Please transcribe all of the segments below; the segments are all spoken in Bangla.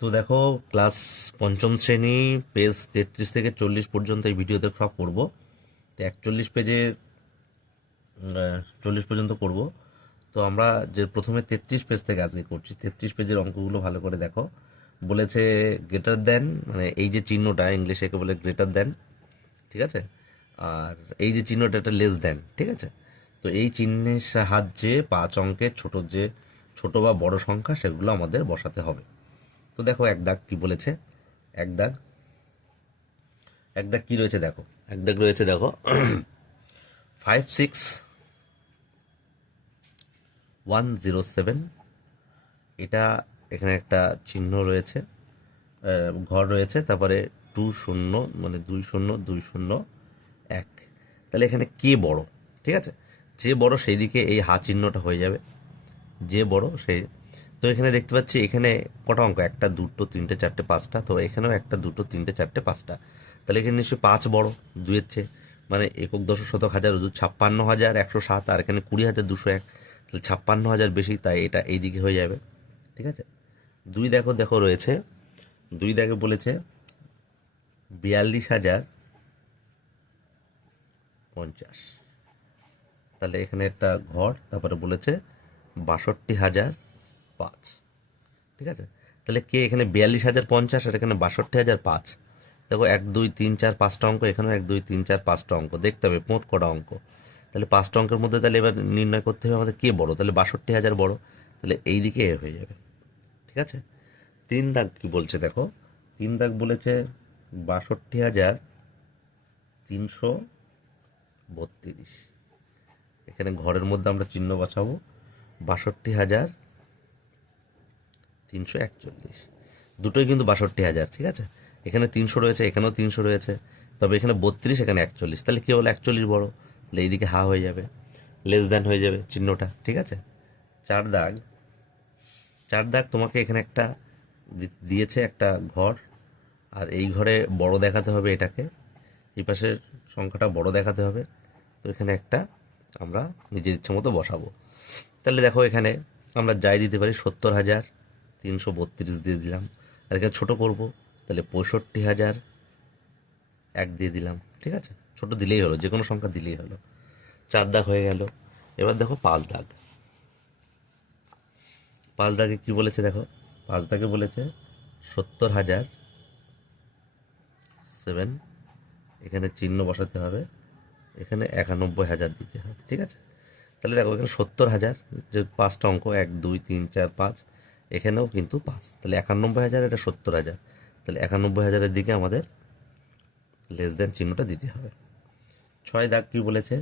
তো দেখো, ক্লাস পঞ্চম শ্রেণী পেজ 33 থেকে 40 পর্যন্ত এই ভিডিওতে সব করব। তো 41 পেজে 40 পর্যন্ত করব। তো আমরা যে প্রথমে 33 পেজ থেকে আজকে করছি, 33 পেজের অঙ্কগুলো ভালো করে দেখো। বলেছে গ্রেটার দেন, মানে এই যে চিহ্নটা ইংলিশে একে বলে গ্রেটার দেন, ঠিক আছে। আর এই যে চিহ্নটা একটা লেস দেন, ঠিক আছে। তো এই চিহ্নের সাহায্যে 5 অঙ্কের ছোট বা বড় সংখ্যা সেগুলো আমাদের বসাতে হবে। তো দেখো এক দাগ কি বলেছে। এক দাগ এক দাগ কি রয়েছে দেখো। এক দাগ রয়েছে দেখো 56107। এটা এখানে একটা চিহ্ন রয়েছে, ঘর রয়েছে, তারপরে 20, মানে 202021। তাহলে এখানে কে বড়, ঠিক আছে। যে বড় সেই দিকে এই হা চিহ্নটা হয়ে যাবে, যে বড় সেই। তো এখানে দেখতে পাচ্ছি এখানে কটা অঙ্ক, একটা দুটো তিনটে চারটে পাঁচটা। তো এখানেও একটা দুটো তিনটে চারটে পাঁচটা। তাহলে এখানে নিশ্চয়ই 5 বড় দুইয়ের চেয়ে, মানে একক দশক শতক হাজার 56,107, আর এখানে 20,201। তাহলে 56,000 বেশি, তাই এটা এই দিকে হয়ে যাবে, ঠিক আছে। দুই দেখো দেখো রয়েছে, দুই দাগে বলেছে 42,050। তাহলে এখানে একটা ঘর, তারপরে বলেছে 62,005, ঠিক আছে। তাহলে কে এখানে 42,050 আর এখানে 62,005। দেখো 1 2 3 4 5টা অঙ্ক, এখানেও 1 2 3 4 5টা অঙ্ক দেখতে হবে, মোট কটা অঙ্ক। তাহলে 5টা অঙ্কের মধ্যে তাহলে এবার নির্ণয় করতে হবে আমাদের কে বড়। তাহলে 62,000 বড়, তাহলে এই দিকে এ হয়ে যাবে, ঠিক আছে। 3 দাগ কি বলছে দেখো। 3 দাগ বলেছে 62,332। এখানে ঘরের মধ্যে আমরা চিহ্ন বসাবো 62,341। দুটোই কিন্তু 62,000, ঠিক আছে। এখানে 300 রয়েছে, এখানেও 300 রয়েছে, তবে এখানে 32, এখানে 41। তাহলে কি হলো 41 বড়, তাহলে এইদিকে হা হয়ে যাবে, লেস দ্যান হয়ে যাবে চিহ্নটা, ঠিক আছে। 4 দাগ, 4 দাগ তোমাকে এখানে একটা দিয়েছে একটা ঘর, আর এই ঘরে বড় দেখাতে হবে এটাকে, এই পাশের সংখ্যাটা বড় দেখাতে হবে। তো এখানে একটা আমরা নিজের ইচ্ছে মতো বসাবো। তাহলে দেখো এখানে আমরা যাই দিতে পারি, 70,332 দিয়ে দিলাম। আর এখানে ছোটো করব, তাহলে 65,001 দিয়ে দিলাম, ঠিক আছে। ছোট দিলেই হলো, যে কোনো সংখ্যা দিলেই হলো। 4 দাগ হয়ে গেল। এবার দেখো 5 দাগ। 5 দাগে কি বলেছে দেখো। 5 দাগে বলেছে 70,007। এখানে চিহ্ন বসাতে হবে, এখানে 91,000 দিতে হবে, ঠিক আছে। তাহলে দেখো এখানে 70,000, যে 5টা অঙ্ক 1 2 3 4 5, এখানেও কিন্তু 5, তাহলে 91,000, এটা 70,000। তাহলে 91,000-এর দিকে আমাদের লেস দেন চিহ্নটা দিতে হবে। 6 দাগ কি বলেছে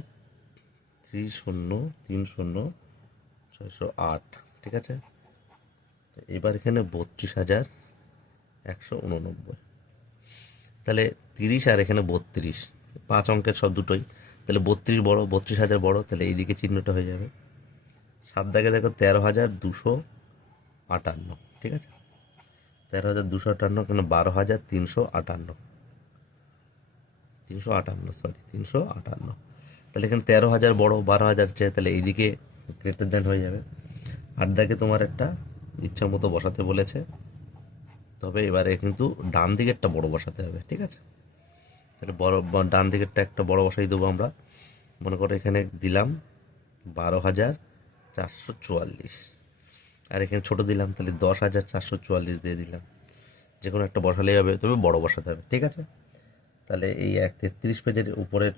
30,30,608, ঠিক আছে। এবার এখানে 32,189। তাহলে 30 আর এখানে 32, 5 অঙ্কের সব দুটোই। তাহলে 32 বড়, 32,000 বড়, তাহলে এইদিকে চিহ্নটা হয়ে যাবে। 7 দাগে দেখো 13,258, ঠিক আছে। 13,258, এখানে 12,358, 358, সরি 358। তাহলে এখানে 13,000 বড়, 12,000 চেয়ে, তাহলে এইদিকে গ্রেটার দেন হয়ে যাবে। 8 দাগে তোমার একটা ইচ্ছা মতো বসাতে বলেছে, তবে এবারে কিন্তু ডান দিকেরটা বড় বসাতে হবে, ঠিক আছে। তাহলে ডান দিকেরটা একটা বড় বসাই দেবো আমরা। মনে করো এখানে দিলাম 12,444, আর এখানে ছোট দিলাম, তাহলে 10,444 দিয়ে দিলাম। যে কোনো একটা বসালেই হবে, তবে বড় বসাতে হবে, ঠিক আছে। তাহলে এই 33 পেজের উপরের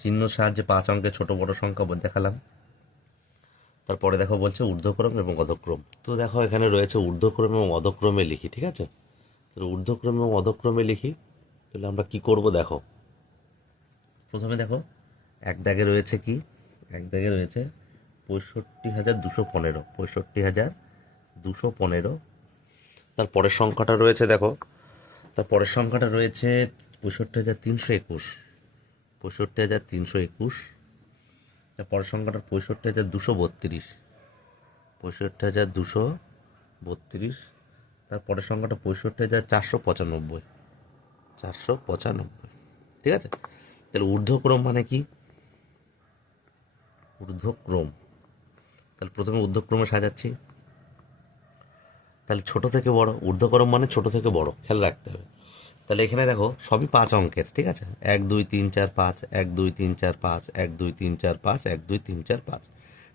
চিহ্ন সাহায্যে 5 অঙ্কের ছোট বড় সংখ্যা দেখালাম। তারপরে দেখো বলছে ঊর্ধ্বক্রম এবং অধক্রম। তো দেখো এখানে রয়েছে ঊর্ধ্বক্রম এবং অধক্রমে লিখি, ঠিক আছে। তাহলে ঊর্ধ্বক্রম এবং অধক্রমে লিখি। তাহলে আমরা কি করব দেখো। প্রথমে দেখো 1 দাগে রয়েছে কি, 1 দাগে রয়েছে 65,215, 65,215। তারপরের সংখ্যাটা রয়েছে দেখো, তারপরের সংখ্যাটা রয়েছে 65,321, 65,321। তারপরের সংখ্যাটা 65,232, 65,232। তারপরের সংখ্যাটা 65,495, 495, ঠিক আছে। তাহলে ঊর্ধ্বক্রম মানে কি, ঊর্ধ্বক্রম। তাহলে প্রথমে ঊর্ধ্বক্রমে সাজাচ্ছি। তাহলে ছোট থেকে বড়, ঊর্ধ্বক্রম মানে ছোট থেকে বড়, খেয়াল রাখতে হবে। তাহলে এখানে দেখো সবই 5 অঙ্কের, ঠিক আছে, 1 2 3 4 5, 1 2 3 4 5, 1 2 3 4 5, 1 2 3 4 5।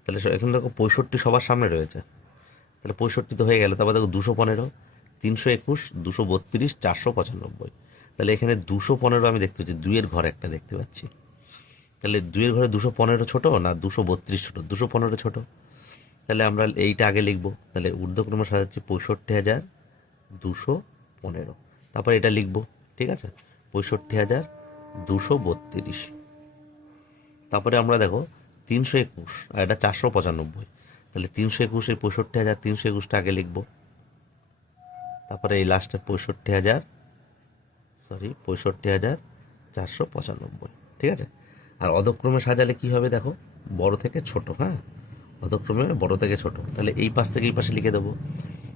তাহলে এখানে দেখো 65 সবার সামনে রয়েছে, তাহলে 65 তো হয়ে গেল। তারপর দেখো 215, 321, 232, 495। তাহলে এখানে 215 আমি দেখতে পাচ্ছি, 2 এর ঘর একটা দেখতে পাচ্ছি। তাহলে 2 এর ঘরে 215 ছোট না 232 ছোট? 215 ছোট। তাহলে আমরা এইটা আগে লিখবো। তাহলে ঊর্ধ্বক্রমে সাজাচ্ছি 65,215। তারপর এটা লিখবো, ঠিক আছে, 65,232। তারপরে আমরা দেখো 321 আর এটা 495। তাহলে 321 এই 65,321টা আগে লিখবো। তারপরে এই লাস্টে 65,495, ঠিক আছে। আর অধক্রমে সাজালে কি হবে দেখো, বড় থেকে ছোট, হ্যাঁ, অধক্রমে বড় থেকে ছোট। তাহলে এই পাশ থেকে এই পাশে লিখে দেবো।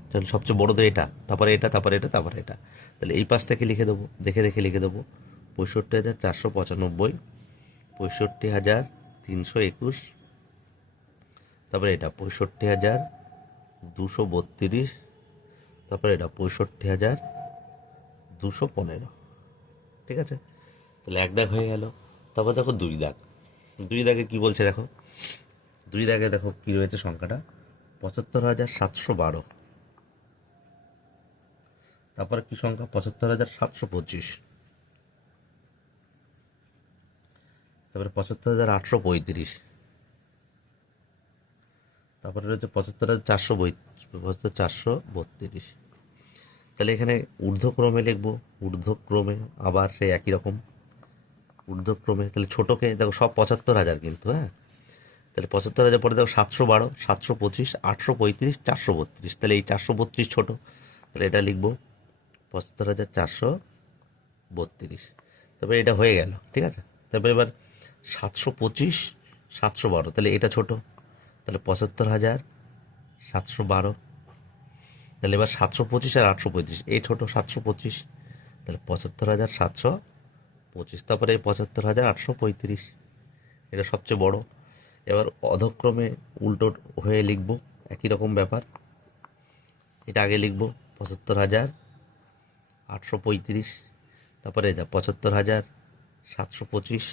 তাহলে সবচেয়ে বড় তো এটা, তারপরে এটা, তারপরে এটা, তারপরে এটা। তাহলে এই পাশ থেকে লিখে দেবো, দেখে দেখে লিখে দেবো, 65,495, 65,321, তারপরে এটা 65,232, তারপরে এটা 65,215, ঠিক আছে। তাহলে এক দাগ হয়ে গেল। তারপর দেখো 2 দাগ। 2 দাগে কি বলছে দেখো, 2 দাগে দেখো কি রয়েছে সংখ্যাটা, 75,712। তারপরে কি সংখ্যা, 75,725। তারপরে 75,835। তারপরে রয়েছে 75,432। তাহলে এখানে ঊর্ধ্বক্রমে লিখবো, ঊর্ধ্বক্রমে আবার সেই একই রকম ঊর্ধ্বক্রমে। তাহলে ছোটোকে দেখো সব 75,000 কিন্তু, হ্যাঁ। তাহলে 75,000 পরে দেখো 712, 725, 835, 432। তাহলে এই 432 ছোটো, তাহলে এটা লিখবো 75,432। তারপরে এটা হয়ে গেল, ঠিক আছে। তারপরে এবার 725, 712, তাহলে এটা ছোট, তাহলে 75,712। তাহলে এবার 725 আর 835, এই ছোটো 725, তাহলে 75,725। তারপরে এই 75,835, এটা সবচেয়ে বড়। এবার অধক্রমে উল্টো হয়ে লিখবো, একই রকম ব্যাপার। এটা আগে লিখবো 75,835, তারপরে যা 75,725,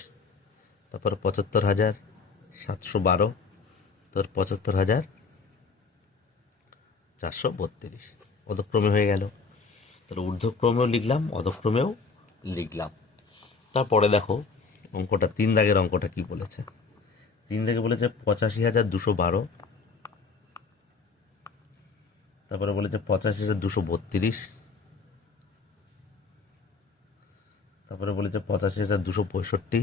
তারপরে 75,712, তারপর 75,432। অধক্রমে হয়ে গেল। তাহলে ঊর্ধ্বক্রমেও লিখলাম, অধক্রমেও লিখলাম। তারপরে দেখো অঙ্কটা 3 দাগের অঙ্কটা কি বলেছে। 3 দাগে বলেছে 85,212, তারপরে বলেছে 85,232, তারপরে বলেছে 85,265,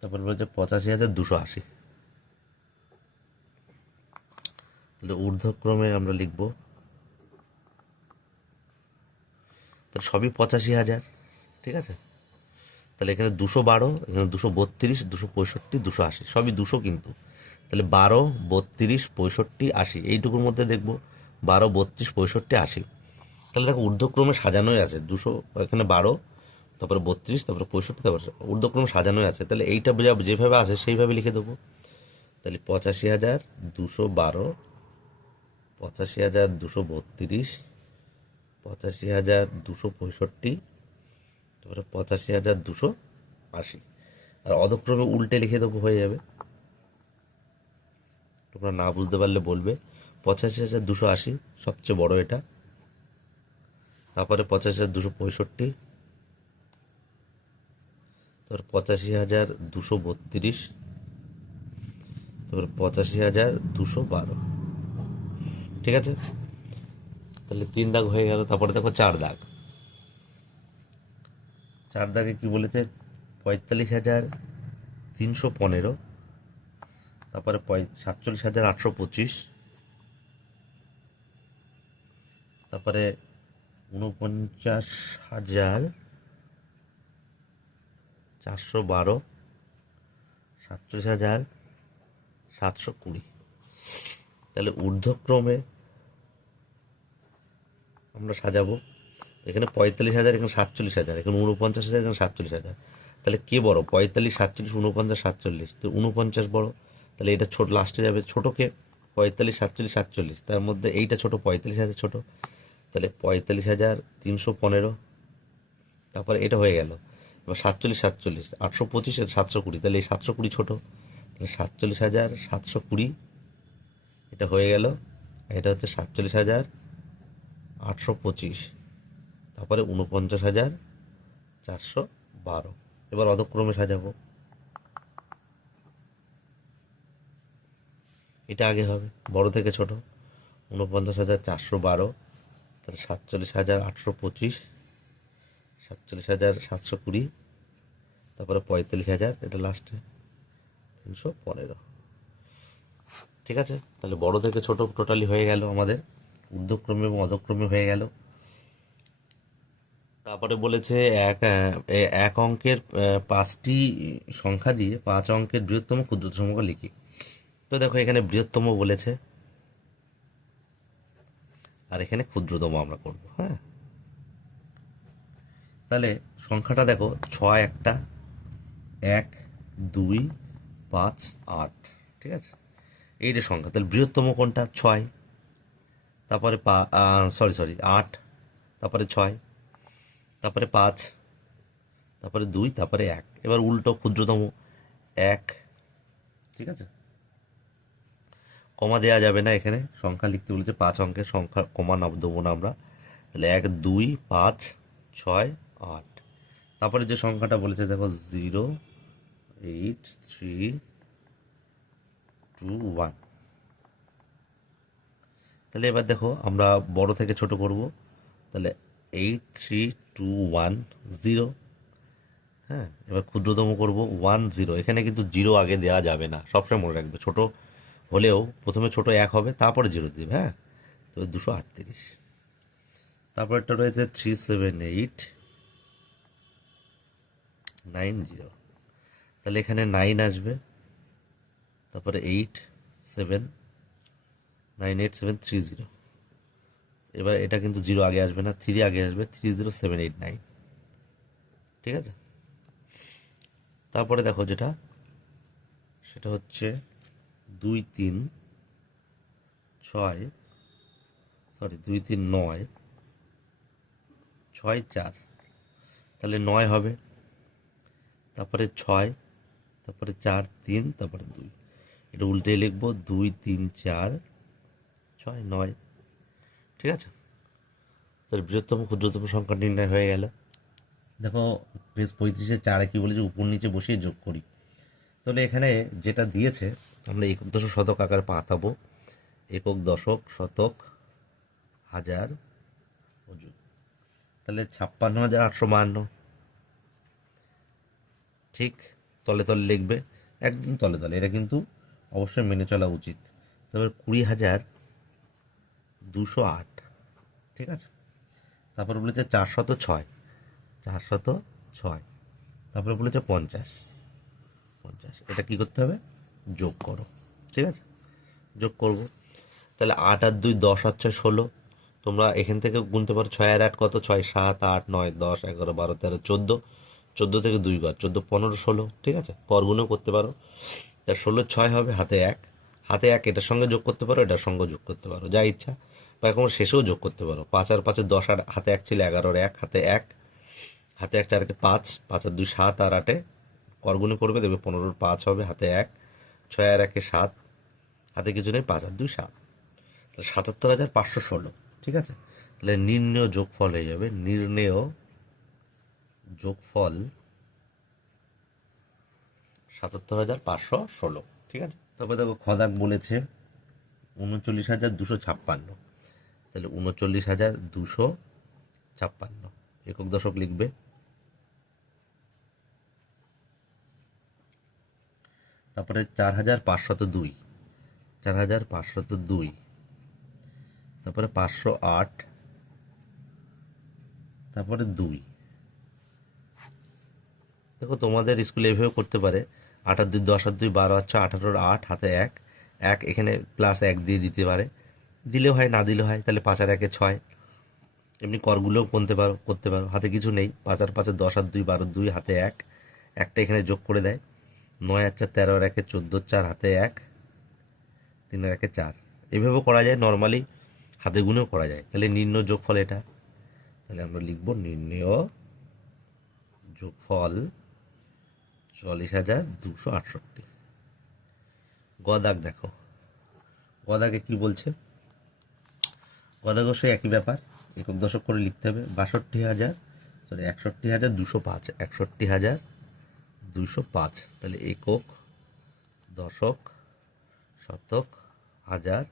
তারপরে বলেছে 85,280। তাহলে ঊর্ধ্বক্রমে আমরা লিখবো, তাহলে সবই 85,000, ঠিক আছে। তাহলে এখানে 212, এখানে 232, 265, 280, সবই 200 কিন্তু। তাহলে 12, 32, 65, 80, এইটুকুর মধ্যে দেখবো 12, 32, 65, 80। তাহলে দেখো ঊর্ধ্বক্রমে সাজানোই আছে 200, এখানে 12, তারপরে 32, তারপরে 65, তারপরে ঊর্ধ্বক্রমে সাজানোই আছে। তাহলে এইটা যেভাবে আছে সেইভাবে লিখে দেবো। তাহলে 85,212, 85,232, 85,265, তারপরে 85,280। আর অধক্রমে উল্টে লিখে দেবো, হয়ে যাবে। তোমরা না বুঝতে পারলে বলবে। 85,280 সবচেয়ে বড় এটা, তারপরে 85,265, তারপর 85,232, তারপর 85,212, ঠিক আছে। তাহলে 3 দাগ হয়ে গেল। তারপরে দেখো 4 দাগ। 4 দাগে কি বলেছে, 45,315, তারপরে 47,825, তারপরে 49,412, 47,720। তাহলে ঊর্ধ্বক্রমে আমরা সাজাবো, এখানে 45,000, এখানে 47,000, এখানে 49,000, এখানে 47,000। তাহলে কে বড়, 45, 47, 49, 47? তো 49 বড়, তাহলে এটা ছোট লাস্টে যাবে ছোটকে। 45, 47, 47, তার মধ্যে এইটা ছোট, 45,000 ছোট, তাহলে 45,315। তারপরে এটা হয়ে গেল। এবার 47, 47, 825 আর 720, তাহলে এই 720 ছোট, তাহলে 47,720 এটা হয়ে গেল। এটা হচ্ছে 47,825, তারপরে 49,412। এবার অধক্রমে সাজাবো, এটা আগে হবে বড় থেকে ছোট। 49,412, তাহলে 47,825, 47,720, তারপরে 45,000, এটা লাস্টে 315। ঠিক আছে, তাহলে বড় থেকে ছোট টোটালি হয়ে গেল আমাদের, ঊর্ধ্বক্রমে এবং অধক্রমে হয়ে গেল। তারপরে বলেছে এক অঙ্কের 5টি সংখ্যা দিয়ে 5 অঙ্কের বৃহত্তম ক্ষুদ্রতম সংখ্যা লিখি। তো দেখো এখানে বৃহত্তম বলেছে আর এখানে ক্ষুদ্রতম আমরা করব। হ্যাঁ, তাহলে সংখ্যাটা দেখো 6 একটা, 1, 2, 5, 8। ঠিক আছে, এই যে সংখ্যা, তাহলে বৃহত্তম কোনটা? 6, তারপরে 8, তারপরে 6, তারপরে 5, তারপরে 2, তারপরে 1। এবার উল্টো ক্ষুদ্রতম 1। ঠিক আছে, কমা দেওয়া যাবে না, এখানে সংখ্যা লিখতে বলেছে 5 অঙ্কের সংখ্যা, কমা দেবো না আমরা। তাহলে 1, 2, 5, 6, 8। তারপরে যে সংখ্যাটা বলেছে দেখো 0, 8, 3, 2, 1। তাহলে এবার দেখো আমরা বড় থেকে ছোট করব, তাহলে 8, 3, 2, 1, 0। হ্যাঁ, এবার ক্ষুদ্রতম করব 1, 0। এখানে কিন্তু 0 আগে দেওয়া যাবে না, সবসময় মনে রাখবে, ছোট হলেও প্রথমে ছোট 1 হবে, তারপরে 0 দিবে। হ্যাঁ, তো 238। তারপরটা রয়েছে 3, 7, 8, 9, 0। তাহলে এখানে 9 আসবে, তারপরে 8, 7, 9, 8, 7, 3, 0। এবার এটা কিন্তু 0 আগে আসবে না, 3 আগে আসবে, 3, 0, 7, 8, 9। ঠিক আছে, তারপরে দেখো যেটা, সেটা হচ্ছে 2, 3, 6, 2, 3, 9, 6, 4। তাহলে 9 হবে, তারপরে 6, তারপরে 4, 3, তারপরে 2। এটা উল্টে লিখবো, 2, 3, 4, 6, 9। ঠিক আছে, তাহলে বৃহত্তম ক্ষুদ্রতম সংখ্যা নির্ণয় হয়ে গেল। দেখো পেজ 35-এ 4 কি বলেছে, উপর নিচে বসিয়ে যোগ করি। তাহলে এখানে যেটা দিয়েছে আমরা একক দশক শতক আকারে পাতাবো, একক দশক শতক হাজার অযুত। তাহলে 56,852। ঠিক তলে তলে লিখবে, একদম তলে তলে, এটা কিন্তু অবশ্যই মেনে চলা উচিত। তারপর 20,208। ঠিক আছে, তারপরে বলেছে 406, 406। তারপরে বলেছে 50, 50। এটা কি করতে হবে? যোগ করো। ঠিক আছে, যোগ করব। তাহলে 8 আর 2, 10 আর 6, 16। তোমরা এখান থেকে গুনতে পারো, 6 আর 8 কত? 6, 7, 8, 9, 10, 11, 12, 13, 14। 14 থেকে 2 ঘর, 14, 15, 16। ঠিক আছে, পর গুণেও করতে পারো। তার 16, 6 হবে, হাতে 1, হাতে 1 এটার সঙ্গে যোগ করতে পারো, এটার সঙ্গে যোগ করতে পারো, যা ইচ্ছা। বা এখন শেষেও যোগ করতে পারো। 5 আর 5, 10, আর হাতে 1 ছিল, 11 আর 1, হাতে 1, হাতে 1, 4 5, 5 আর 2, 7, আর 8 করগুণে করবে, দেখবে 15 5 হবে, হাতে 1, 6 আর 1, 7, হাতে কিছু নেই, 5 আর 2, 7। তাহলে 77,516। ঠিক আছে, তাহলে নির্ণেয় যোগফল হয়ে যাবে, নির্ণেয় যোগফল 77,516। ঠিক আছে, তবে দেখো খদাক বলেছে 39,256। তাহলে 39,256 একক দশক লিখবে। তারপরে 4,502, 4,502। তারপরে 508, তারপরে 2। দেখো তোমাদের স্কুলে এভাবে করতে পারে, 8 আর 2, 10 আর 2, 12 আর 6, 18 আর 8, হাতে 1, 1 এখানে প্লাস 1 দিয়ে দিতে পারে, দিলেও হয়, না দিলেও হয়। তাহলে 5 আর 1, 6। এমনি করগুলোও করতে পারো, হাতে কিছু নেই। 5 আর 5, 10 আর 2, 12, 2, হাতে 1, একটা এখানে যোগ করে দেয়। 9 আর 4, 13 আর 1, 14, 4, হাতে 1, 3 আর 1 4, এইভাবেও করা যায়, নর্মালি হাতে গুনেও করা যায়। তাহলে নির্ণয় যোগফল এটা, তাহলে আমরা লিখব নির্ণয় যোগফল 44,268। গ দাগ দেখো, গ দাগে কি বলছে? গ দাগও সেই একই ব্যাপার, একক দশক করে লিখতে হবে। 61,205, 61,205। তাহলে একক, দশক, শতক, হাজার,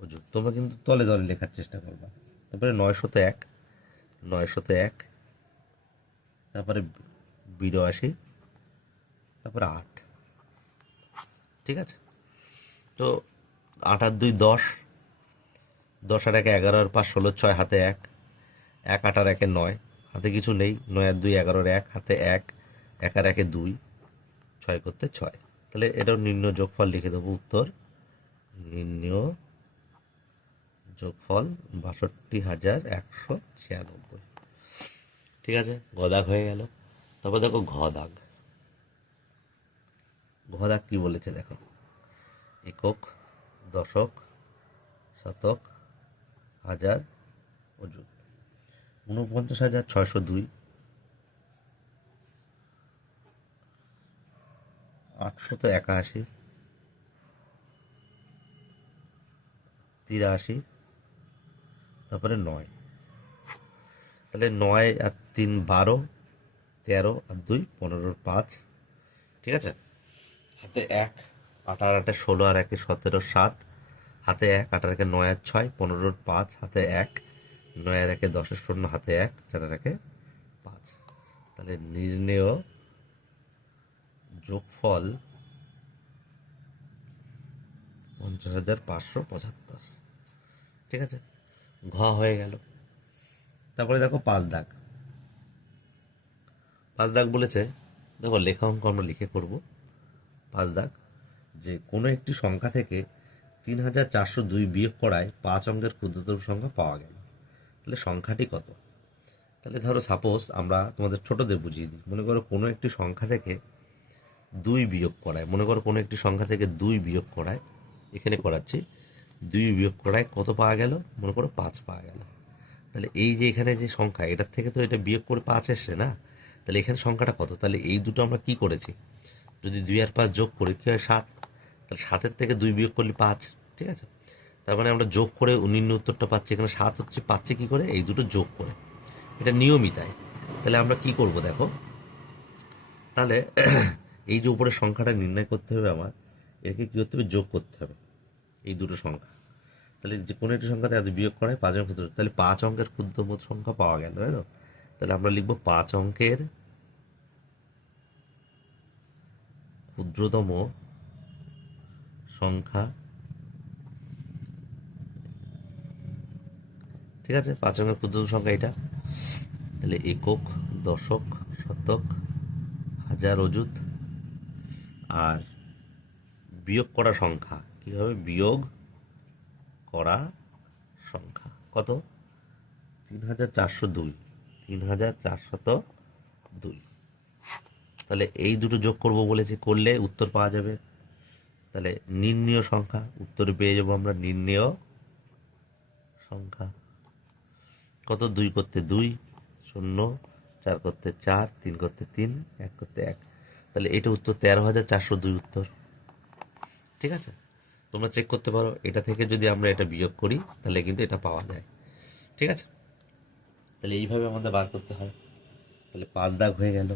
অযুত। তোমরা কিন্তু তলে তলে লেখার চেষ্টা করবা। তারপরে 901, 901, তারপরে 82, তারপরে 8। ঠিক আছে, তো 8 আর 2 10, 10 আর 1 11, আর 5 16, 6 হাতে 1, 1 8 আর 1 9, হাতে কিছু নেই। 9 আর 2 11, 1 হাতে 1, 1 আর 1 2, 6 করতে 6। তাহলে এটাও নির্ণয় যোগফল লিখে দেবো। উত্তর নির্ণয় যোগফল 62,196। ঠিক আছে, গ দাগ হয়ে গেল। তারপর দেখো ঘ দাগ। ঘ দাগ কি বলেছে দেখো? একক, দশক, শতক, হাজার, অযুত। 49,602, 881, 83, তারপরে 9। তাহলে 9 আর 3 12, 13 আর 2 15, 5। ঠিক আছে, হাতে 1, 8 আর 8 16, আর 1 17, 7 হাতে 1, 8 আর 1 9 আর 6 15, 5 হাতে 1, 9 আর 1 10 শূন্য হাতে 1, 4 আর 1 5। তাহলে নির্ণেয় যোগফল 50,575। ঠিক আছে, ঘ হয়ে গেল। তারপরে দেখো 5 দাগ। 5 দাগ বলেছে, দেখো লেখা অঙ্ক আমরা লিখে করব। 5 দাগ, যে কোনো একটি সংখ্যা থেকে 3,402 বিয়োগ করায় 5 অঙ্কের ক্ষুদ্রতম সংখ্যা পাওয়া গেল। তাহলে সংখ্যাটি কত? তাহলে ধরো সাপোজ আমরা তোমাদের ছোটদের বুঝিয়ে দিই। মনে করো কোনো একটি সংখ্যা থেকে 2 বিয়োগ করায়, মনে করো কোনো একটি সংখ্যা থেকে 2 বিয়োগ করায়, এখানে করাচ্ছি, 2 বিয়োগ করায় কত পাওয়া গেল? মনে করো 5 পাওয়া গেল। তাহলে এই যে এখানে যে সংখ্যা, এটার থেকে তো এটা বিয়োগ করে 5 এসছে না? তাহলে এখানে সংখ্যাটা কত? তাহলে এই দুটো আমরা কি করেছি, যদি 2 আর 5 যোগ করি কী হয়? 7। তাহলে 7-এর থেকে 2 বিয়োগ করলে 5। ঠিক আছে, তার মানে আমরা যোগ করে নির্ণয় উত্তরটা পাচ্ছি। এখানে 7 হচ্ছে, পাচ্ছি কী করে? এই দুটো যোগ করে, এটা নিয়মই তাই। তাহলে আমরা কি করব দেখো, তাহলে এই যে উপরের সংখ্যাটা নির্ণয় করতে হবে আমার, একে কী করতে হবে? যোগ করতে হবে এই দুটো সংখ্যা। তাহলে যে কোনো একটি সংখ্যাতে এত বিয়োগ করায় 5 অঙ্কের ক্ষুদ্র, তাহলে 5 অঙ্কের ক্ষুদ্রতম সংখ্যা পাওয়া গেল, তাই তো? তাহলে আমরা লিখব 5 অঙ্কের ক্ষুদ্রতম সংখ্যা। ঠিক আছে, 5 অঙ্কের ক্ষুদ্রতম সংখ্যা এটা। তাহলে একক, দশক, শতক, হাজার, অযুত। আর বিয়োগ করা সংখ্যা কী হবে? বিয়োগ করা সংখ্যা কত? 3,402, 3,402। তাহলে এই দুটো যোগ করব বলেছি, করলে উত্তর পাওয়া যাবে। তাহলে নির্ণেয় সংখ্যা, উত্তরে পেয়ে যাবো আমরা নির্ণেয় সংখ্যা কত? 2 করতে 2 শূন্য, 4 করতে 4, 3 করতে 3, 1 করতে 1। তাহলে এটা উত্তর 13,402 উত্তর। ঠিক আছে, তোমরা চেক করতে পারো, এটা থেকে যদি আমরা এটা বিয়োগ করি তাহলে কিন্তু এটা পাওয়া যায়। ঠিক আছে, তাহলে এইভাবে আমাদের বার করতে হয়। তাহলে 5 দাগ হয়ে গেল।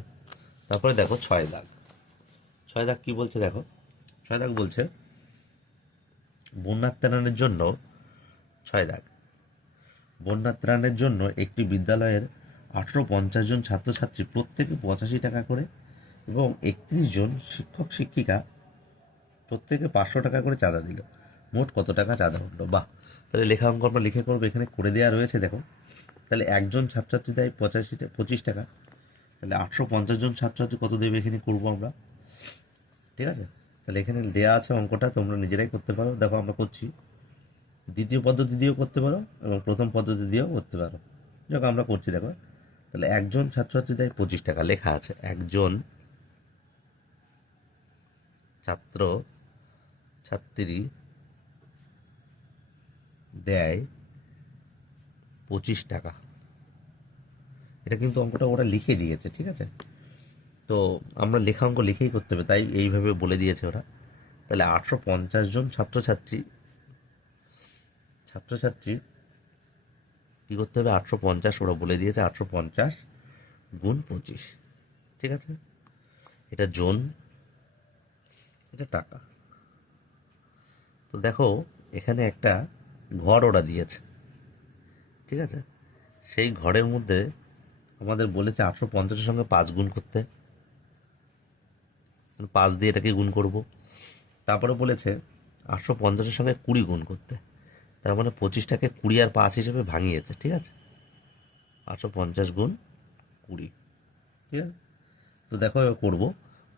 তারপরে দেখো 6 দাগ। 6 দাগ কি বলছে দেখো? 6 দাগ বলছে বন্যা ত্রাণের জন্য, 6 দাগ, বন্যা ত্রাণের জন্য একটি বিদ্যালয়ের 850 জন ছাত্রছাত্রী প্রত্যেকে 85 টাকা করে এবং 31 জন শিক্ষক শিক্ষিকা প্রত্যেকে 500 টাকা করে চাঁদা দিল। মোট কত টাকা চাঁদা উঠলো? বাহ, তাহলে লেখা অঙ্ক আমরা লিখে করবো। এখানে করে দেওয়া রয়েছে দেখো। তাহলে একজন ছাত্রছাত্রী দেয় 25 টাকা, তাহলে 850 জন ছাত্রছাত্রী কত দেবে এখানে করবো আমরা। ঠিক আছে, তাহলে এখানে দেওয়া আছে অঙ্কটা, তোমরা নিজেরাই করতে পারো। দেখো আমরা করছি, দ্বিতীয় পদ্ধতি দিয়েও করতে পারো এবং প্রথম পদ্ধতি দিয়েও করতে পারো। যখন আমরা করছি দেখো, তাহলে একজন ছাত্রছাত্রী দেয় 25 টাকা, লেখা আছে একজন ছাত্র ছাত্রী দেয় 25 টাকা। এটা কিন্তু অঙ্কটা ওরা লিখে দিয়েছে, ঠিক আছে? তো আমরা লেখা অঙ্ক লিখেই করতে হবে, তাই এইভাবে বলে দিয়েছে ওরা। তাহলে 850 জন ছাত্রছাত্রী কী করতে হবে? 850 ওরা বলে দিয়েছে, 850 গুণ 25, ঠিক আছে? এটা জন, এটা টাকা। তো দেখো এখানে একটা ঘর ওরা দিয়েছে, ঠিক আছে? সেই ঘরের মধ্যে আমাদের বলেছে 850-এর সঙ্গে 5 গুণ করতে, 5 দিয়ে এটাকে গুণ করব। তারপরে বলেছে 850-এর সঙ্গে 20 গুণ করতে, তার মানে 25টাকে 20 আর 5 হিসেবে ভাঙিয়েছে, ঠিক আছে? 850 গুণ 20, ঠিক আছে? তো দেখো এবার করবো।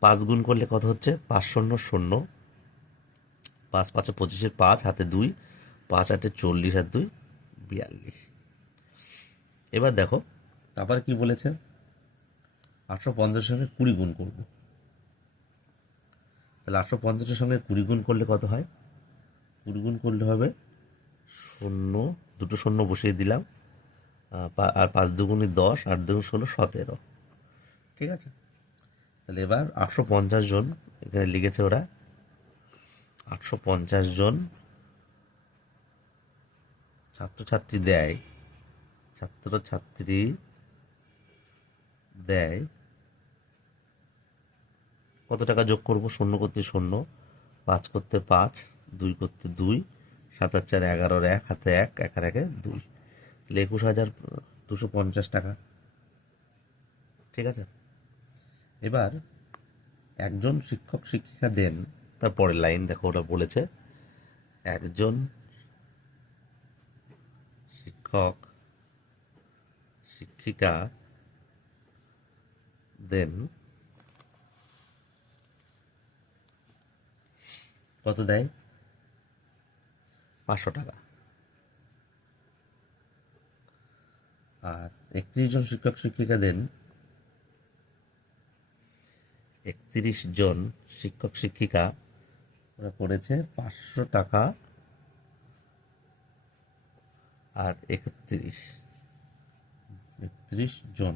5 গুণ করলে কত হচ্ছে? 5 শূন্য শূন্য, 5 5 25, 5 হাতে 2, 5 8 40 আর 2 42। এবার দেখো তারপরে কি বলেছে? 850-এর সঙ্গে 20 গুণ করব। তাহলে 850-এর সঙ্গে 20 গুণ করলে কত হয়? 20 গুণ করলে হবে শূন্য, দুটো শূন্য বসিয়ে দিলাম, আর 5 দুগুণে 10, 8 দুগুণ 16, 17, ঠিক আছে? তাহলে এবার 850 জন এখানে লিখেছে ওরা, 850 জন ছাত্রছাত্রী দেয় কত টাকা যোগ করব? শূন্য করতে শূন্য, 5 করতে 5, 2 করতে 2, 7 আর 4 11, 1 হাতে 1, 1 আর 1 2, তাহলে 21,250 টাকা, ঠিক আছে? এবার একজন শিক্ষক শিক্ষিকা দেন, তারপরের লাইন দেখো ওরা বলেছে, একজন শিক্ষক শিক্ষিকা দেন কত দেয়? 500 টাকা। আর 31 জন শিক্ষক শিক্ষিকা দেন, 31 জন শিক্ষক শিক্ষিকা ওরা করেছে 500 টাকা আর 31 জন,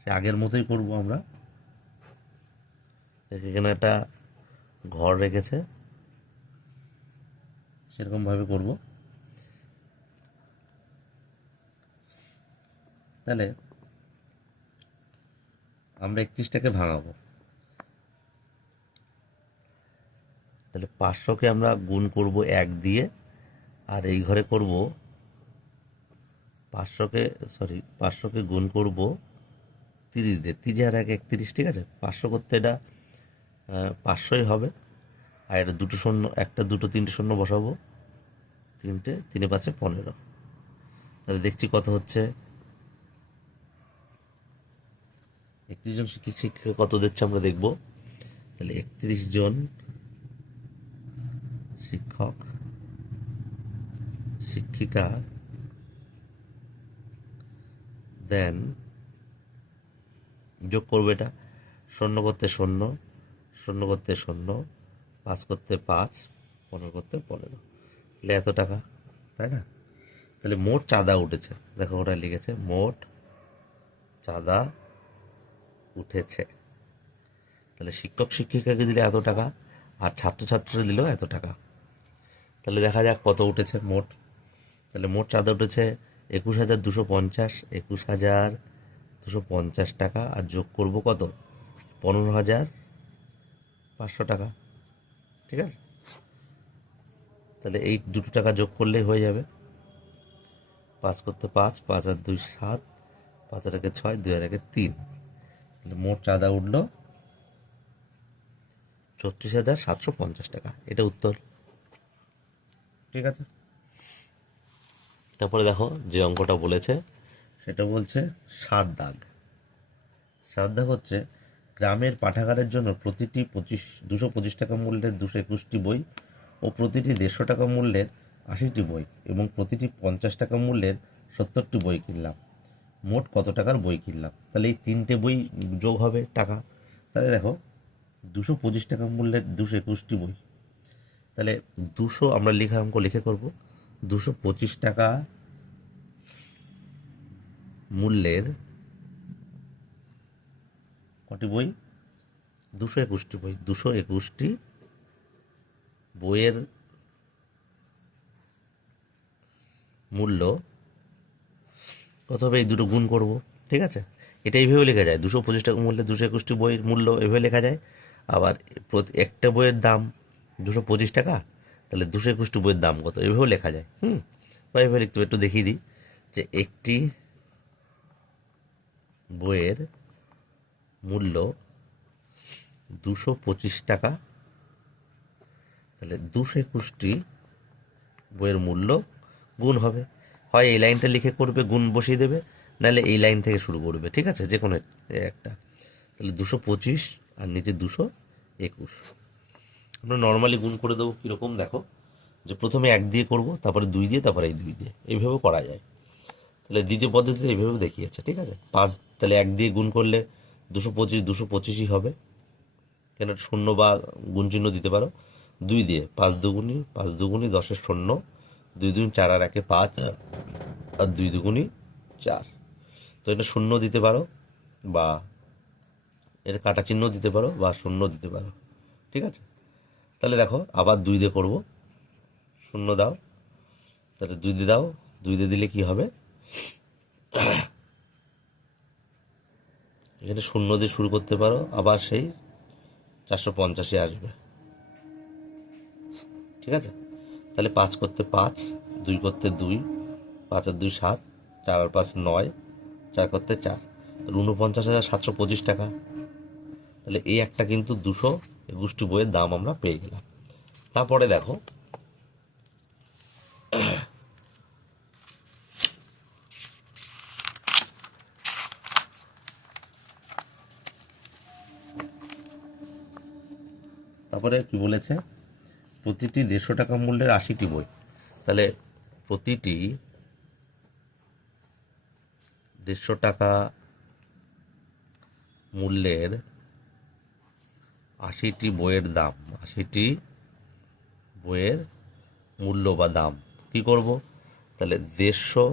সে আগের মতোই করব আমরা। এখানে একটা ঘর রেখেছে, সেরকমভাবে করব। তাহলে আমরা 31টাকে ভাঙাবো, তাহলে 500কে আমরা গুণ করব 1 দিয়ে, আর এই ঘরে করব 500কে গুণ করব 30 দিয়ে, 30 আর 1 31, ঠিক আছে? 500 করতে এটা 500ই হবে। আর এটা দুটো শূন্য, একটা দুটো তিনটে শূন্য বসাবো, 3টে 3 5 15। তাহলে দেখছি কত হচ্ছে। 31 জন শিক্ষক শিক্ষিকা কত দিচ্ছে আমরা দেখব। তাহলে 31 জন শিক্ষক শিক্ষিকা দেন, যোগ করবো এটা, শূন্য করতে শূন্য, শূন্য করতে শূন্য, 5 করতে 5, 15 করতে 15, তাহলে এত টাকা, তাই না? তাহলে মোট চাঁদা উঠেছে, দেখো ওরা লিখেছে মোট চাঁদা উঠেছে। তাহলে শিক্ষক শিক্ষিকাকে দিলে এত টাকা, আর ছাত্রছাত্রীরা দিলেও এত টাকা। তাহলে দেখা যাক কত উঠেছে মোট। তাহলে মোট চাঁদা উঠেছে 21,250, 21,250 টাকা, আর যোগ করব কত? 15,500 টাকা, ঠিক আছে? তাহলে এই দুটো টাকা যোগ করলেই হয়ে যাবে। 5 করতে 5, 5 আর 2 7, 5 আর 1 6, 2 আর 1 3, তাহলে মোট চাঁদা উঠলো 34,750 টাকা। এটা উত্তর, ঠিক আছে? তারপরে দেখো যে অঙ্কটা বলেছে সেটা বলছে 7 দাগ। 7 দাগ হচ্ছে, গ্রামের পাঠাগারের জন্য প্রতিটি 225 টাকা মূল্যের 221টি বই ও প্রতিটি 150 টাকা মূল্যের 80টি বই এবং প্রতিটি 50 টাকা মূল্যের 70টি বই কিনলাম। মোট কত টাকার বই কিনলাম? তাহলে এই 3টে বই যোগ হবে টাকা। তাহলে দেখো 225 টাকা মূল্যের 221টি বই, তাহলে 200 আমরা লেখা অঙ্ক লিখে করব। 225 টাকা মূল্যের কটি বই? 221টি বই। 221টি বইয়ের মূল্য কত হবে? এই দুটো গুণ করব, ঠিক আছে? এটা এইভাবে লেখা যায়, 225 টাকা মূল্যে 221টি বইয়ের মূল্য এভাবে লেখা যায়। আবার একটা বইয়ের দাম 225 টাকা, তাহলে 221টি বইয়ের দাম কত, এভাবেও লেখা যায়। বা এভাবে লিখতে হবে, একটু দেখিয়ে দিই যে একটি বইয়ের মূল্য 225 টাকা, তাহলে 221টি বইয়ের মূল্য গুণ হবে। হয় এই লাইনটা লিখে করবে, গুণ বসিয়ে দেবে, নাহলে এই লাইন থেকে শুরু করবে, ঠিক আছে? যে কোনো একটা। তাহলে 225 আর নিচে 221। আমরা নর্মালি গুণ করে দেবো কীরকম দেখো, যে প্রথমে 1 দিয়ে করব, তারপরে 2 দিয়ে, তারপরে এই 2 দিয়ে, এইভাবে করা যায়। তাহলে দ্বিতীয় পদ্ধতিতে এইভাবে দেখিয়েছে, ঠিক আছে? 5, তাহলে 1 দিয়ে গুণ করলে 225 225ই হবে, কেন শূন্য বা গুণ চিহ্ন দিতে পারো। 2 দিয়ে 5 দুগুণি 5 দুগুণি 10-এর শূন্য, 2 দুগুণ 4 আর 1-এ 5, আর 2 দুগুণি 4। তো এটা শূন্য দিতে পারো, বা এর কাটা চিহ্ন দিতে পারো, বা শূন্য দিতে পারো, ঠিক আছে? তাহলে দেখো আবার 2 দিয়ে করবো, শূন্য দাও, তাহলে 2 দিয়ে দাও, 2 দিয়ে দিলে কি হবে? এখানে শূন্য দিয়ে শুরু করতে পারো, আবার সেই 450-এ আসবে, ঠিক আছে? তাহলে 5 করতে 5, 2 করতে 2, 5 আর 2 7, 4 আর 5 9, 4 করতে 4, তাহলে 49,725 টাকা। তাহলে এই একটা কিন্তু 221টি বইয়ের দাম আমরা পেয়ে গেলাম। তারপরে দেখো তারপরে কি বলেছে? প্রতিটি 150 টাকা মূল্যের 80টি বই। তাহলে প্রতিটি 150 টাকা মূল্যের 80টি বইয়ের দাম, 80টি বইয়ের মূল্য বা দাম কি করব? তাহলে 150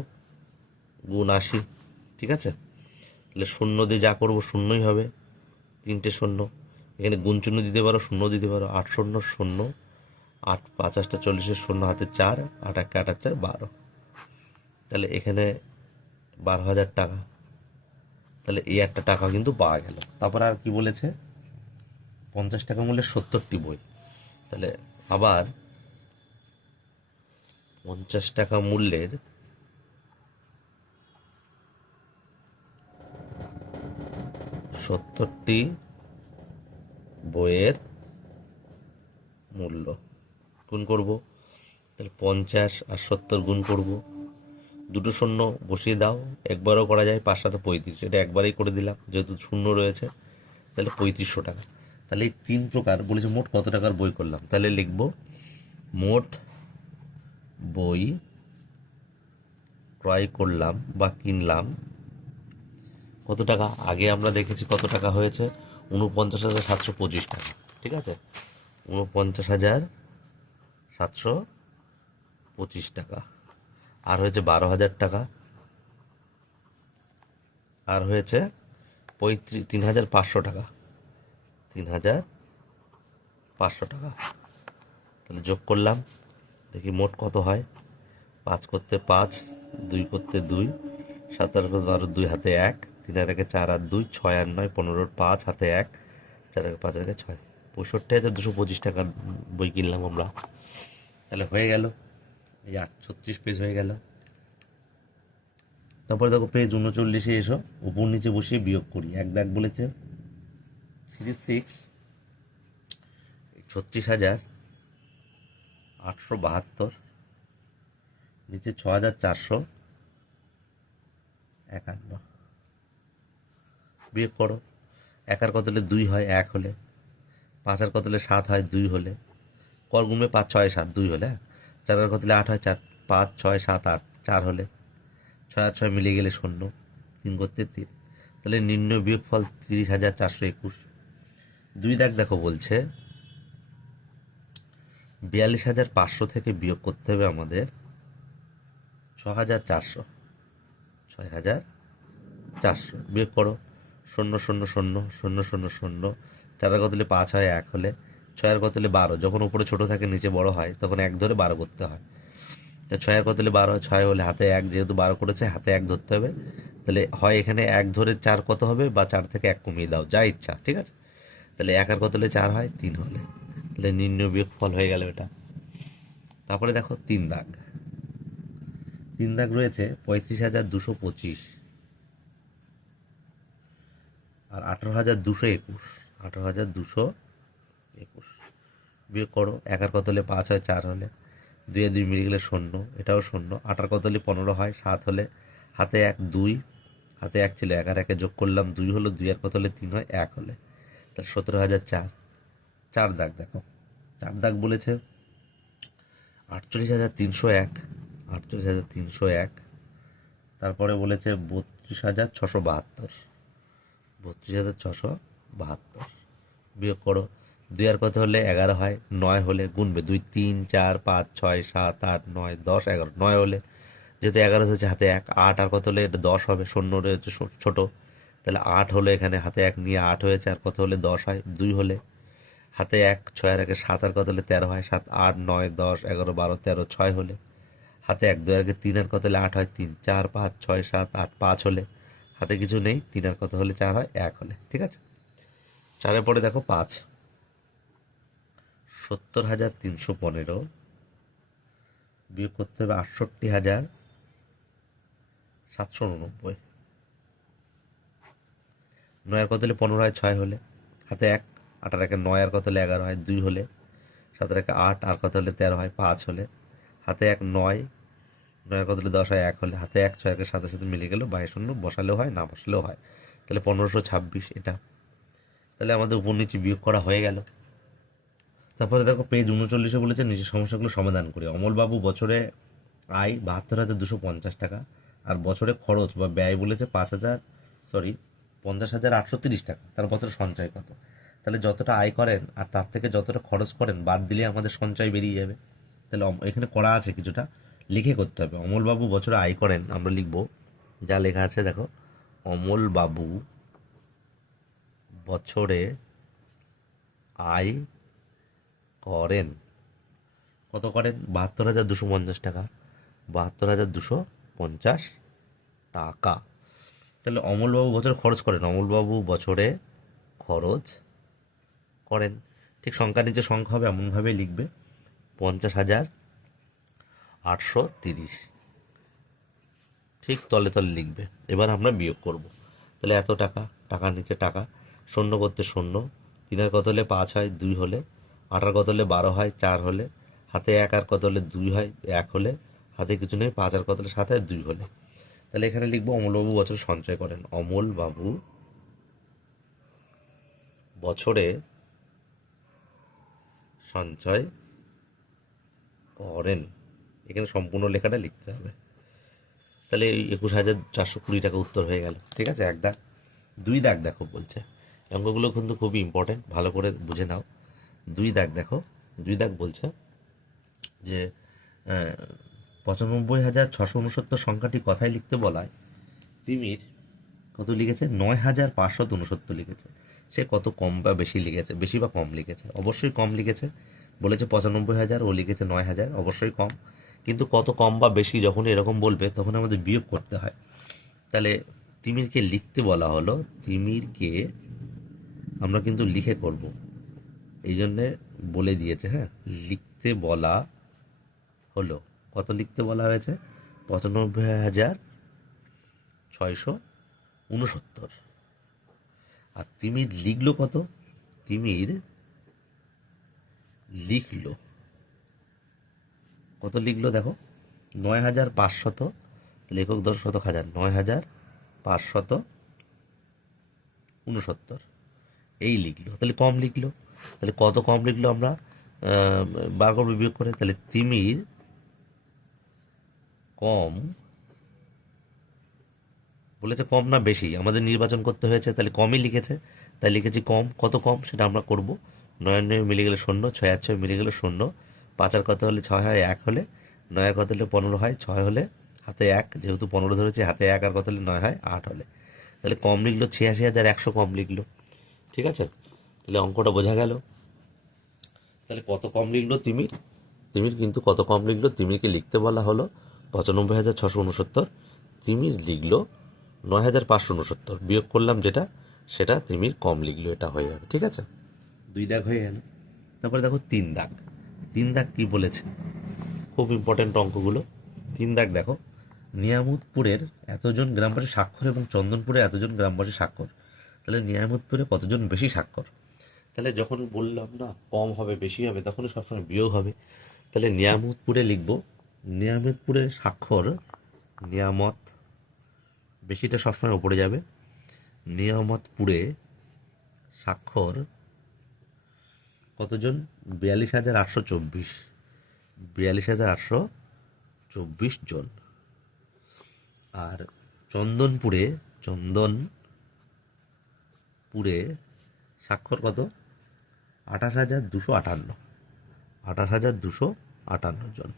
গুণ 80, ঠিক আছে? তাহলে শূন্য দিয়ে যা করবো শূন্যই হবে, 3টে শূন্য। এখানে গুণ চিহ্ন দিতে পারো, শূন্য দিতে পারো, 8 শূন্য 0, 8 5 8 40-এর শূন্য হাতে 4, 8 1 8 4 12। তাহলে এখানে 12,000 টাকা। তাহলে এই একটা টাকা কিন্তু পাওয়া গেল। তারপর আর কি বলেছে? 50 টাকা মূল্যের 70টি বই। তাহলে আবার 50 টাকা মূল্যের 70টি বইয়ের মূল্য গুণ করব। তাহলে 50 আর 70 গুণ করব, দুটো শূন্য বসিয়ে দাও, একবারও করা যায়, 5 7 35, এটা একবারেই করে দিলাম যেহেতু শূন্য রয়েছে। তাহলে 3500 টাকা। তাহলে এই 3 প্রকার বলেছে মোট কত টাকার বই করলাম। তাহলে লিখব মোট বই ক্রয় করলাম বা কিনলাম কত টাকা। আগে আমরা দেখেছি কত টাকা হয়েছে, 49,725 টাকা, ঠিক আছে? 49,725 টাকা। আর হয়েছে 12,000 টাকা, আর হয়েছে 3,500 টাকা, 3,500 টাকা। তাহলে যোগ করলাম, দেখি মোট কত হয়। 5 করতে 5, 2 করতে 2, 7 আর 5 12, 2 হাতে 1, 3 আর 1 4 আর 2, 6 আর 9 15, 5 হাতে 1, 4 আর 5 আর 6, 65,225 টাকার বই কিনলাম আমরা। তাহলে হয়ে গেল, এই 38 পেজ হয়ে গেল। তারপরে দেখো পেজ 39-এ এসো, উপর নিচে বসিয়ে বিয়োগ করি। এক দাগ বলেছে 36, 36,872, নিচে 6,451। বিয়োগ করো। 1 আর কত হলে 2 হয়, 1 হলে। 5 আর কত হলে 7 হয়, 2 হলে। কর গুণবে 5 6 7 2 হলে। 4 আর কত হলে 8 হয়, 4 5 6 7 8 4 হলে। 6 আর 6 মিলে গেলে 0, 3 করতে 3। তাহলে নির্ণয় বিয়োগফল 30,421। 2 দাগ দেখো বলছে 42,500 থেকে বিয়োগ করতে হবে আমাদের 6,400, 6,400 বিয়োগ করো, 0,0,0,0,0,0, 4 কত হলে 5 হয়, 1 হলে, 6 কত হলে 12, যখন উপরে ছোট থাকে নিচে বড় হয় তখন 1 ধরে 12 করতে হয়। 6 কত হলে 12, 6 হলে হাতে 1, যেহেতু 12 করেছে হাতে 1 ধরতে হবে, তাহলে হয় এখানে 1 ধরে 4 কত হবে, বা 4 থেকে 1 কমিয়ে দাও, যা ইচ্ছা, ঠিক আছে। তাহলে 1 আর কত হলে 4 হয়, 3 হলে, তাহলে নির্ণয় বিয়োগ ফল হয়ে গেল এটা। তারপরে দেখো 3 দাগ, 3 দাগ রয়েছে 35,225 আর 18,221, 18,221 বিয়োগ করো, 1 আর কত হলে 5 হয়, 4 হলে, 2 এ 2 মিলে গেলে 0, এটাও 0, 8 আর কত হলে 15 হয়, 7 হলে, হাতে 1, 2, হাতে 1 ছিল, 1 আর 1 যোগ করলাম 2 হলো, 2 আর কত হলে 3 হয়, 1 হলে, তাহলে 17,004। 4 দাগ দেখো, 4 দাগ বলেছে 48,301, 48,301, তারপরে বলেছে 32,672, 32,672 বিয়োগ করো, 2 আর কত হলে 11 হয়, 9 হলে, গুনবে 2, 3, 4, 5, 6, 7, 8, 9, 10, 11, 9 হলে, যেহেতু 11 হচ্ছে হাতে 1, 8 আর কত হলে এটা 10 হবে, 0 রয়েছে ছোট, তাহলে 8 হলে এখানে হাতে 1 নিয়ে 8 হয়েছে, আর কত হলে 10 হয়, 2 হলে, হাতে 1, 6 আর 1 7 আর কত হলে 13 হয়, 7, 8, 9, 10, 11, 12, 13, 6 হলে, হাতে 1, 2 আর 3 আর কত হলে 8 হয়, 3, 4, 5, 6, 7, 8, 5 হলে, হাতে কিছু নেই, 3 আর কত হলে 4 হয়, 1 হলে, ঠিক আছে। 4 পরে দেখো 5, 70,315 বিয়োগ করতে হবে 68,789, 9 আর কত হলে 15 হয়, 6 হলে, হাতে 1, 8 আর 1 9 আর কত হলে 11 হয়, 2 হলে, 7 আর 1 8 আর কত হলে 13 হয়, 5 হলে, হাতে 1, 9, 9 আর কত হলে 10 হয়, 1 হলে, হাতে 1, 6 আর 7 সাথে মিলে গেল, 22 বসালেও হয়, না বসালেও হয়, তাহলে 1526 এটা। তাহলে আমাদের উপর নিচে বিয়োগ করা হয়ে গেল। তারপরে দেখো পেজ 39 বলেছে নিচের সমস্যাগুলো সমাধান করি। অমলবাবু বছরে আয় 72,250 টাকা, আর বছরে খরচ বা ব্যয় বলেছে 50,830 টাকা, তার বছরে সঞ্চয় কত? তাহলে যতটা আয় করেন আর তার থেকে যতটা খরচ করেন বাদ দিলে আমাদের সঞ্চয় বেরিয়ে যাবে। তাহলে এখানে করা আছে কিছুটা, লিখে করতে হবে। অমলবাবু বছরে আয় করেন, আমরা লিখব যা লেখা আছে দেখো, অমলবাবু বছরে আয় করেন, কত করেন? 72,250 টাকা, 72,250 টাকা। তাহলে অমলবাবু বছরে খরচ করেন, অমলবাবু বছরে খরচ করেন, ঠিক সংখ্যার নিচে সংখ্যা হবে এমনভাবে লিখবে, 50,830, ঠিক তলে তলে লিখবে। এবার আমরা বিয়োগ করব। তাহলে এত টাকা, টাকার নিচে টাকা, শূন্য করতে শূন্য, 3 আর কত হলে 5 হয়, 2 হলে, 8 আর কত হলে 12 হয়, 4 হলে, হাতে 1 আর কত হলে 2 হয়, 1 হলে, হাতে কিছু নেই, 5 আর কত হলে 7 হয়, 2 হলে। তাহলে এখানে লিখবো অমলবাবু বছরে সঞ্চয় করেন, অমলবাবু বছরে সঞ্চয় করেন, এখানে সম্পূর্ণ লেখাটা লিখতে হবে। তাহলে এই 21,420 টাকা উত্তর হয়ে গেল, ঠিক আছে। 1 দাগ। 2 দাগ দেখো বলছে, অঙ্কগুলো কিন্তু খুবই ইম্পর্টেন্ট, ভালো করে বুঝে নাও। 2 দাগ দেখো, 2 দাগ বলছে যে 95,669 সংখ্যাটি কথায় লিখতে বলায় তিমির কত লিখেছে, 9,569 লিখেছে। সে কত কম বা বেশি লিখেছে, বেশি বা কম লিখেছে? অবশ্যই কম লিখেছে, বলেছে 95,000, ও লিখেছে 9,000, অবশ্যই কম। কিন্তু কত কম বা বেশি যখন এরকম বলবে তখন আমাদের বিয়োগ করতে হয়। তাহলে তিমিরকে লিখতে বলা হলো, তিমিরকে আমরা কিন্তু লিখে করব, এই জন্যে বলে দিয়েছে। হ্যাঁ, লিখতে বলা হলো, কত লিখতে বলা হয়েছে, 95,669। আর তিমির লিখলো কত, তিমির লিখলো কত, লিখলো দেখো 9,500, লেখক 10 শতক হাজার, 9,569, এই লিখলো। তাহলে কম লিখলো, তাহলে কত কম লিখলো আমরা বার করবো বিয়োগ করে। তাহলে তিমির কম বলেছে, কম না বেশি আমাদের নির্বাচন করতে হয়েছে, তাহলে কমই লিখেছে, তাই লিখেছি কম। কত কম সেটা আমরা করব, 9 9 মিলে গেলে 0, 6 আর 6 মিলে গেলে 0, 5 আর কত হলে 6 হয়, 1 হলে, 9 আর কত হলে 15 হয়, 6 হলে, হাতে এক, যেহেতু 15 ধরেছে হাতে এক আর কত হলে 9 হয় 8 হলে, তাহলে কম লিখলো 86,100 কম লিখলো। ঠিক আছে, তাহলে অঙ্কটা বোঝা গেল। তাহলে কত কম লিখলো তিমির, তিমির কিন্তু কত কম লিখলো, তিমিরকে লিখতে বলা হলো 95,669, তিমির লিখলো 9,569, বিয়োগ করলাম যেটা সেটা তিমির কম লিখলো, এটা হয়ে যাবে। ঠিক আছে, 2 দাগ হয়ে গেল। তারপরে দেখো 3 দাগ, 3 দাগ কি বলেছে, খুব ইম্পর্টেন্ট অঙ্কগুলো। 3 দাগ দেখো, নিয়ামতপুরের এতজন গ্রামবাসী স্বাক্ষর এবং চন্দনপুরে এতজন গ্রামবাসী স্বাক্ষর, তাহলে নিয়ামতপুরে কতজন বেশি স্বাক্ষর, তাহলে যখন বললাম না কম হবে বেশি হবে তখন সবসময় বিয়োগ হবে। তাহলে নিয়ামতপুরে লিখব, নিয়ামতপুরে স্বাক্ষর, নিয়ামত বেশিটা সবসময় উপরে যাবে, নিয়ামতপুরে স্বাক্ষর কতজন, 42,824, 42,824 জন। আর চন্দনপুরে, চন্দনপুরে স্বাক্ষর কত, 28,258, 28,258 জন।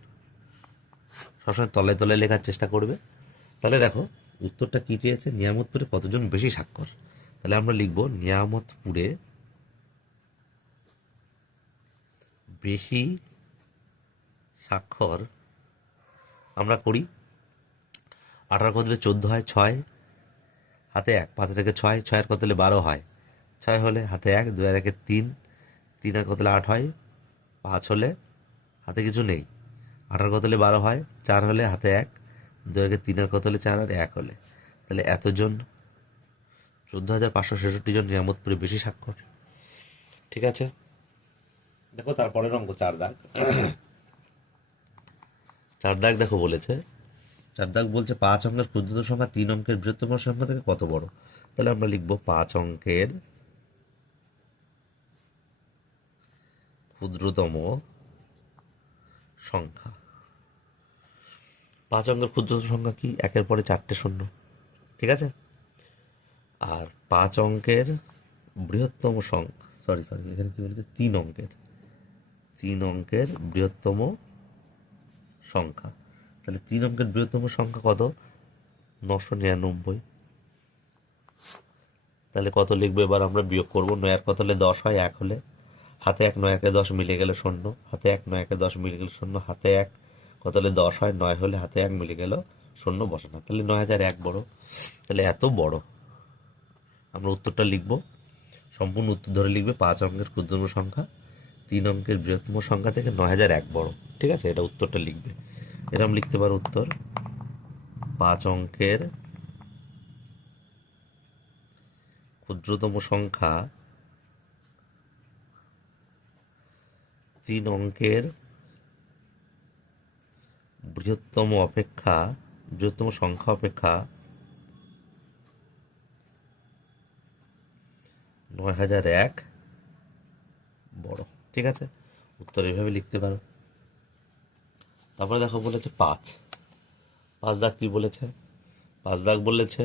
সবসময় তলায় তলায় লেখার চেষ্টা করবে। তাহলে দেখো উত্তরটা কি চেয়েছে, নিয়ামতপুরে কতজন বেশি স্বাক্ষর, তাহলে আমরা লিখব নিয়ামতপুরে বেশি স্বাক্ষর আমরা করি। 18 কত হলে 14 হয়, 6 হাতে 1, 5 রেখে 6, 6 কত হলে 12 হয়, 6 হলে হাতে 1, 2 আর 1 3, 3 আর কত হলে 8 হয়, 5 হলে হাতে কিছু নেই, 18 কত হলে 12 হয়, 4 হলে হাতে 1, 2 আর 3 আর কত হলে 4 আর 1 হলে, তাহলে এতজন 14,566 জন নিয়ামতপুরে বেশি স্বাক্ষর। ঠিক আছে, দেখো তারপরের অঙ্ক 4 দাগ। 4 দাগ দেখো বলেছে, 4 দাগ বলছে 5 অঙ্কের ক্ষুদ্রতম সংখ্যা 3 অঙ্কের বৃহত্তম সংখ্যা থেকে কত বড়, তাহলে আমরা লিখবো 5 অঙ্কের ক্ষুদ্রতম সংখ্যা। 5 অঙ্কের ক্ষুদ্রতম সংখ্যা কি, 1-এর পরে 4টে শূন্য। ঠিক আছে, আর 5 অঙ্কের বৃহত্তম সংখ্যা, সরি এখানে কি বলেছে, 3 অঙ্কের, 3 অঙ্কের বৃহত্তম সংখ্যা, তাহলে 3 অঙ্কের বৃহত্তম সংখ্যা কত, 999। তাহলে কত লিখবো, এবার আমরা বিয়োগ করবো, 9 আর কত হলে 10 হয়, 1 হলে হাতে 1, 9 একে 10 মিলে গেল 0, হাতে 1, 9 একে 10 মিলে গেল 0, হাতে 1 কত হলে 10 হয়, 9 হলে হাতে 1 মিলে গেল 0 বসানো, তাহলে 9,001 বড়। তাহলে এত বড় আমরা উত্তরটা লিখবো, সম্পূর্ণ উত্তর ধরে লিখবে 5 অঙ্কের ক্ষুদ্রতম সংখ্যা 3 অঙ্কের বৃহত্তম সংখ্যা থেকে 9,001 বড়। ঠিক আছে, এটা উত্তরটা লিখবে, এরকম লিখতে পারো উত্তর, 5 অঙ্কের ক্ষুদ্রতম সংখ্যা 3 অঙ্কের বৃহত্তম সংখ্যা অপেক্ষা 9,001 বড়। ঠিক আছে, উত্তর এইভাবে লিখতে পারো। তারপরে দেখো বলেছে 5 দাগ কি বলেছে, 5 দাগ বলেছে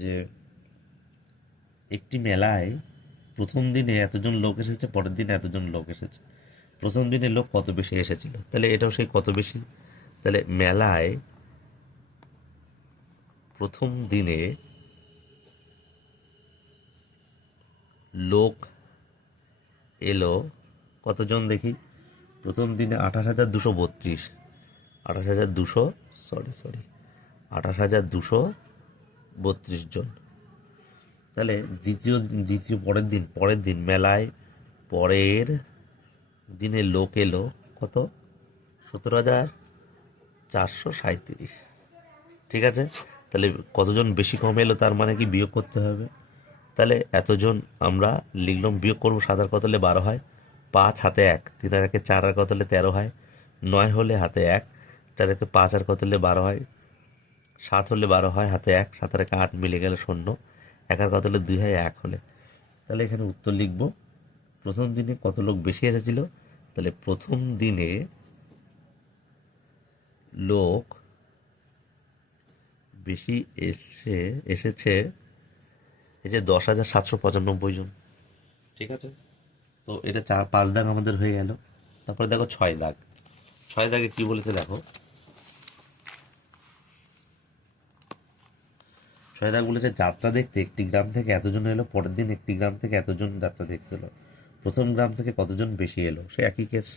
যে একটি মেলায় প্রথম দিনে এতজন লোক এসেছে, পরের দিনে এতজন লোক এসেছে, প্রথম দিনে লোক কত বেশি এসেছিল, তাহলে এটাও সেই কত বেশি, তাহলে মেলায় প্রথম দিনে লোক এলো কতজন দেখি, প্রথম দিনে 28,232, 28,232 জন। তাহলে দ্বিতীয় পরের দিন মেলায় পরের দিনে লোক এলো কত, 17,437। ঠিক আছে, তাহলে কতজন বেশি কম এলো, তার মানে কি বিয়োগ করতে হবে, তাহলে এতজন আমরা লিখলাম, বিয়োগ করবো, 7 আর কত হলে 12 হয়, 5 হাতে 1, 3 আর 1 4 আর কত হলে 13 হয়, 9 হলে হাতে 1, 4 একে 5 আর কত হলে 12 হয়, 7 হলে 12 হয়, হাতে 1, 7 আর 1 8 মিলে গেল 0, 1 আর কত হলে 2 হয়, 1 হলে, তাহলে এখানে উত্তর লিখবো প্রথম দিনে কত লোক বেশি এসেছিল, তাহলে প্রথম দিনে লোক বেশি এসেছে এই যে 10,795 জন। ঠিক আছে, তো এটা 5 দাগ আমাদের হয়ে গেল। তারপরে দেখো 6 দাগ, 6 দাগে কি বলেছে দেখো, ছয় বলেছে যাত্রা দেখতে একটি গ্রাম থেকে এতজন এলো, পরের দিন একটি গ্রাম থেকে এতজন যাত্রা দেখতে এলো, প্রথম গ্রাম থেকে কতজন বেশি এলো, সে একই কেস।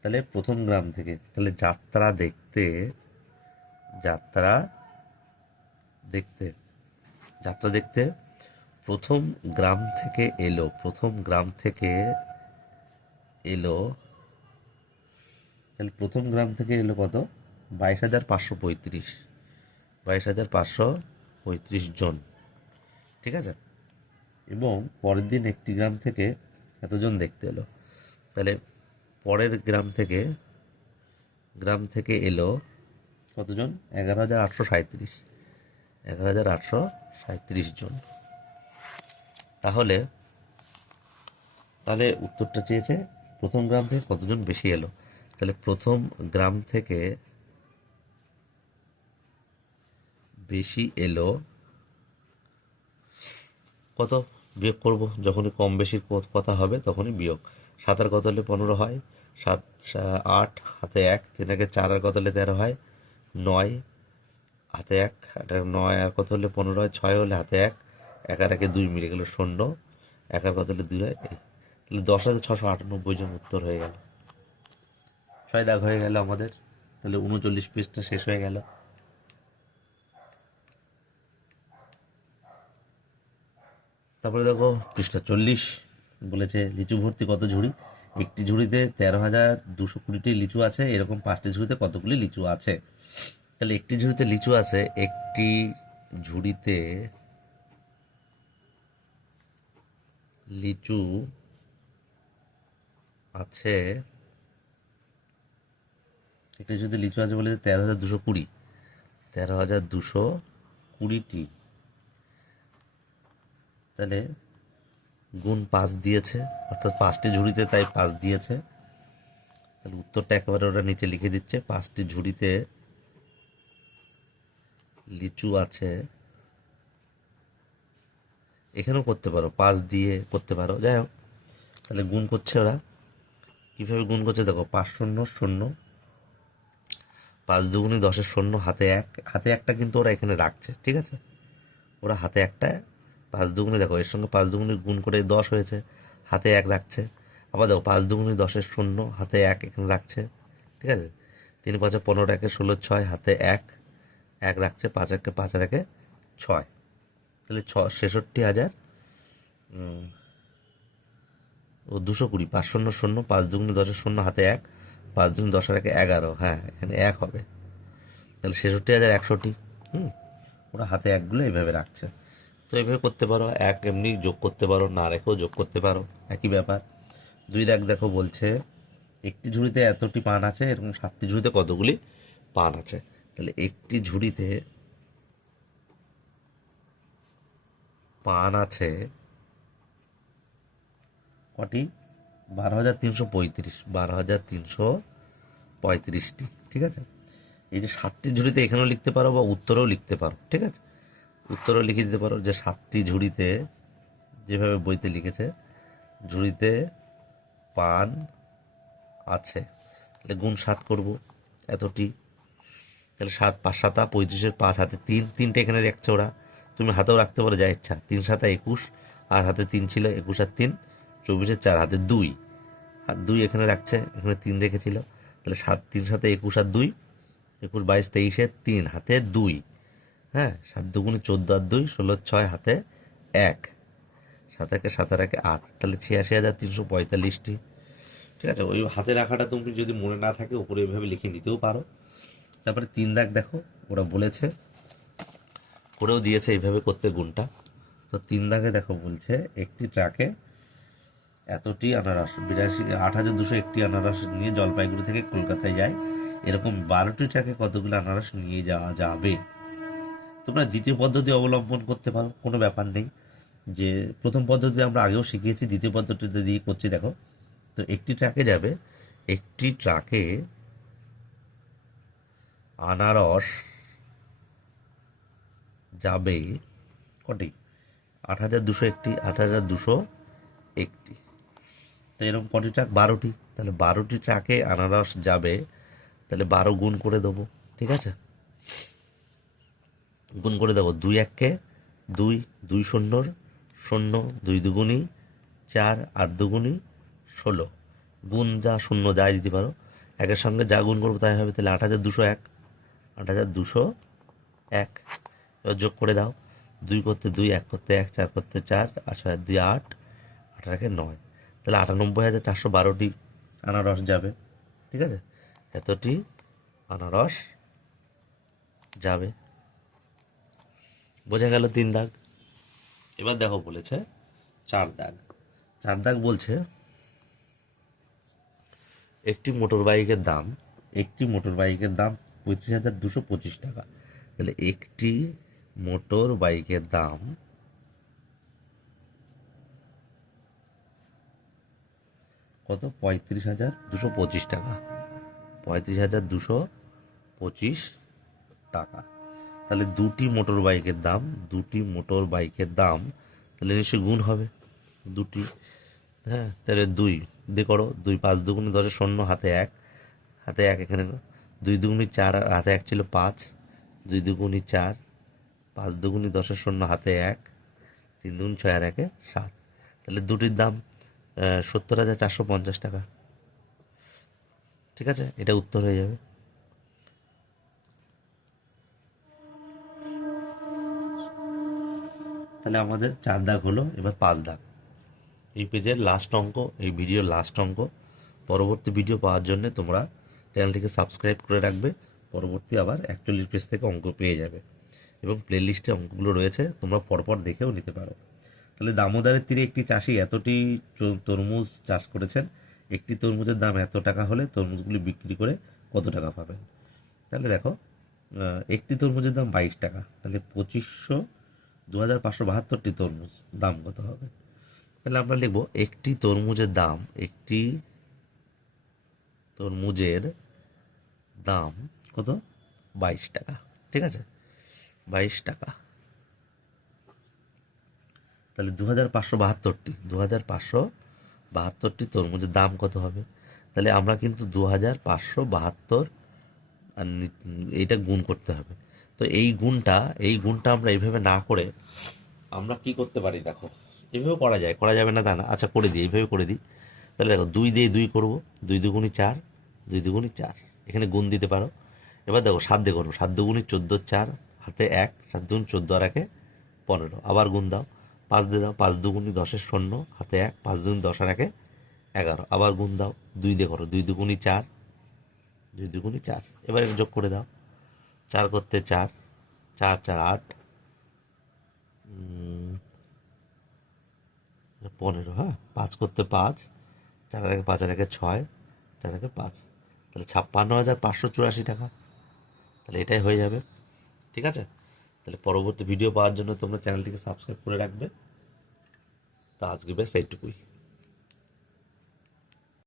তাহলে প্রথম গ্রাম থেকে, তাহলে যাত্রা দেখতে যাত্রা দেখতে যাত্রা দেখতে প্রথম গ্রাম থেকে এলো, প্রথম গ্রাম থেকে এলো, তাহলে প্রথম গ্রাম থেকে এলো কত? 22,535, 22,535 জন, ঠিক আছে। এবং পরের দিন একটি গ্রাম থেকে এতজন দেখতে এলো, তাহলে পরের গ্রাম থেকে এলো কতজন? 11,837, 11,837 জন। তাহলে উত্তরটা চেয়েছে প্রথম গ্রাম থেকে কতজন বেশি এলো, তাহলে প্রথম গ্রাম থেকে বেশি এলো কত? বিয়োগ করব, যখনই কম বেশি কথা হবে তখনই বিয়োগ। 7 আর কত হলে 15 হয়? 7 8 হাতে 1, 3 একে 4 আর কত হলে 13 হয়? 9 হাতে 1, 9 আর কত হলে 15 হয়? 6 হলে হাতে 1, 1 আর 1 2 মিলে গেল 0, 1 আর কত হলে 2 হয়? তাহলে 10,698 জন উত্তর হয়ে গেল। 6 দাগ হয়ে গেল আমাদের। তাহলে 39 পৃষ্ঠা শেষ হয়ে গেল। তারপরে দেখো পৃষ্ঠা 40 বলেছে লিচু ভর্তি কত ঝুড়ি? একটি ঝুড়িতে 13,220টি লিচু আছে, এরকম 5টি ঝুড়িতে কতগুলি লিচু আছে? তাহলে একটি ঝুড়িতে লিচু আছে, একটি ঝুড়িতে লিচু আছে, একটি ঝুড়িতে লিচু আছে বলে 13,220, 13,220টি, তাহলে গুণ 5 দিয়েছে, অর্থাৎ 5টি ঝুড়িতে তাই 5 দিয়েছে। তাহলে উত্তরটা একেবারে ওরা নিচে লিখে দিচ্ছে, 5টি ঝুড়িতে লিচু আছে। এখানেও করতে পারো, 5 দিয়ে করতে পারো, যাই হোক। তাহলে গুণ করছে ওরা, কীভাবে গুণ করছে দেখো, 5 0 0, 5 দুগুণে 10-এর 0, হাতে 1, হাতে 1টা কিন্তু ওরা এখানে রাখছে, ঠিক আছে। ওরা হাতে 1টা 5 দুগুণে, দেখো এর সঙ্গে 5 দুগুণে গুণ করে 10 হয়েছে, হাতে 1 রাখছে। আবার দেখো 5 দুগুণে 10-এর 0, হাতে 1 এখানে রাখছে, ঠিক আছে। 3 5 15, 1 16 6, হাতে 1 রাখছে, 5 1 5 আর 1 6, তাহলে 66,000 ও 220, 5 0 0, 5 দুগুণে 10-এর 0, হাতে 1, 5 দুগুণে 10 আর 1 11, হ্যাঁ এখানে 1 হবে, তাহলে 66,100টি। ওরা হাতে 1গুলো এইভাবে রাখছে। তো এইভাবে করতে পারো, 1 এমনি যোগ করতে পারো, না রেখেও যোগ করতে পারো, একই ব্যাপার। 2 দাগ দেখো বলছে একটি ঝুড়িতে এতটি পান আছে, এরকম 7টি ঝুড়িতে কতগুলি পান আছে? তাহলে একটি ঝুড়িতে পান আছে কটি? 12,335, 12,335টি, ঠিক আছে। এই যে 7টি ঝুড়িতে এখানেও লিখতে পারো বা উত্তরেও লিখতে পারো, ঠিক আছে। উত্তরেও লিখে দিতে পারো যে 7টি ঝুড়িতে, যেভাবে বইতে লিখেছে, ঝুড়িতে পান আছে। তাহলে গুণ 7 করব, এতটি, তাহলে 7 5 7 35-এর 5, হাতে 3, 3টে এখানে রাখছে ওরা, তুমি হাতেও রাখতে পারো যা ইচ্ছা। 3 7 21, আর হাতে 3 ছিল, 21 আর 3 24-এর 4, হাতে 2, আর 2 এখানে রাখছে, এখানে 3 রেখেছিল, তাহলে 7 3 7 21 আর 2, 21 22 23-এর 3, হাতে 2, হ্যাঁ 7 দুগুণে 14 আর 2 16 6, হাতে 1, 7 1 7 আর 1 8, তাহলে 86,345টি, ঠিক আছে। ওই হাতে রাখাটা তুমি যদি মনে না থাকে উপরে এইভাবে লিখে নিতেও পারো। তারপরে 3 দাগ দেখো, ওরা বলেছে, করেও দিয়েছে এইভাবে করতে গুণটা। তো 3 দাগে দেখো বলছে একটি ট্রাকে এতটি আনারস, 8,201টি আনারস নিয়ে জলপাইগুড়ি থেকে কলকাতায় যায়, এরকম 12টি ট্রাকে কতগুলো আনারস নিয়ে যাওয়া যাবে? তোমরা দ্বিতীয় পদ্ধতি অবলম্বন করতে পারো, কোনো ব্যাপার নেই। যে প্রথম পদ্ধতি আমরা আগেও শিখিয়েছি, দ্বিতীয় পদ্ধতিতে দিয়ে করছি দেখো। তো একটি ট্রাকে যাবে, একটি ট্রাকে আনারস যাবে কটি? 8,201টি, 8,201টি, তো এরকম কটি ট্রাক? 12টি, তাহলে 12টি ট্রাকে আনারস যাবে, তাহলে 12 গুণ করে দেবো, ঠিক আছে। গুণ করে দেবো 2 এককে 2, 2 শূন্যর 0, 2 দুগুণী 4, 8 দুগুণী 16, গুণ যা শূন্য যাই দিতে পারো, একের সঙ্গে যা গুণ করবো তাই হবে, তাহলে 8201, 8201। এবার যোগ করে দাও, 2 করতে 2, 1 করতে 1, 4 করতে 4, 8 2 8, 8 9, তাহলে 98,412টি আনারস যাবে। ঠিক আছে, এতটি আনারস যাবে। বোঝা গেল 3 দাগ। এবার দেখো বলেছে 4 দাগ। 4 দাগ বলছে একটি মোটর বাইকের দাম 35,225 টাকা। তাহলে একটি মোটর বাইকের দাম কত? 35,225 টাকা। 35,225 টাকা। তাহলে দুটি মোটর বাইকের দাম তাহলে নিশ্চয়ই গুণ হবে দুটি। হ্যাঁ, তাহলে 2 দিয়ে করো, 2 5 দুগুণে 10, 0 হাতে 1, এখানে 2 দুগুণে 4, হাতে 1 ছিল 5, 2 দুগুণে 4, 5 দুগুণে 10, 0 হাতে 1, 3 দুগুণ 6 আর 1 7। তাহলে দুটির দাম 70,450 টাকা। ঠিক আছে, এটা উত্তর হয়ে যাবে। তাহলে আমাদের 4 দাগ হলো, এবার 5 দাগ। এই পেজের লাস্ট অঙ্ক, এই ভিডিওর লাস্ট অঙ্ক। পরবর্তী ভিডিও পাওয়ার জন্য তোমরা চ্যানেলটিকে সাবস্ক্রাইব করে রাখবে। পরবর্তী আবার 41 পেজ থেকে অঙ্ক পেয়ে যাবে, এবং প্লেলিস্টে অঙ্কগুলো রয়েছে, তোমরা পরপর দেখেও নিতে পারো। তাহলে দামোদরের তীরে একটি চাষি এতটি তরমুজ চাষ করেছেন, একটি তরমুজের দাম এত টাকা হলে তরমুজগুলি বিক্রি করে কত টাকা পাবেন? তাহলে দেখো, একটি তরমুজের দাম 22 টাকা, তাহলে 2,572টি তরমুজ দাম কত হবে? তাহলে আমরা লিখব একটি তরমুজের দাম কত? 22 টাকা। ঠিক আছে, 22 টাকা। তাহলে 2,572টি তরমুজের দাম কত হবে? তাহলে আমরা কিন্তু 2,572 আর এইটা গুণ করতে হবে। তো এই গুণটা আমরা এইভাবে না করে আমরা কি করতে পারি? দেখো, এইভাবে করা যাবে না তা না। আচ্ছা, করে দিই, এইভাবে করে দিই। তাহলে দেখো, 2 দিয়ে 2 করবো, 2 দুগুণি 4, 2 দুগুণি 4, এখানে গুণ দিতে পারো। এবার দেখো 7 দিয়ে করবো, 7 দুগুণি 14, 4 হাতে 1, 7 দুগুণ 14 আর 1 15, আবার গুণ দাও। 5 দিয়ে দাও, 5 দুগুণি 10, 0 হাতে 1, 5 দুগুণি 10 আর 1 11, আবার গুণ দাও। 2 দিয়ে করো, 2 দুগুণি 4, 2 দুগুণি 4, এবার যোগ করে দাও। 4 করতে 4, 4 4 8, 15। হ্যাঁ, 5 করতে 5, 4 আর 1 5 আর 1 6, 4 আর 1 5, তাহলে 56,584 টাকা। তাহলে এটাই হয়ে যাবে। ঠিক আছে, তাহলে পরবর্তী ভিডিও পাওয়ার জন্য তোমরা চ্যানেলটিকে সাবস্ক্রাইব করে রাখবে। তো আজকে বেশ এইটুকুই।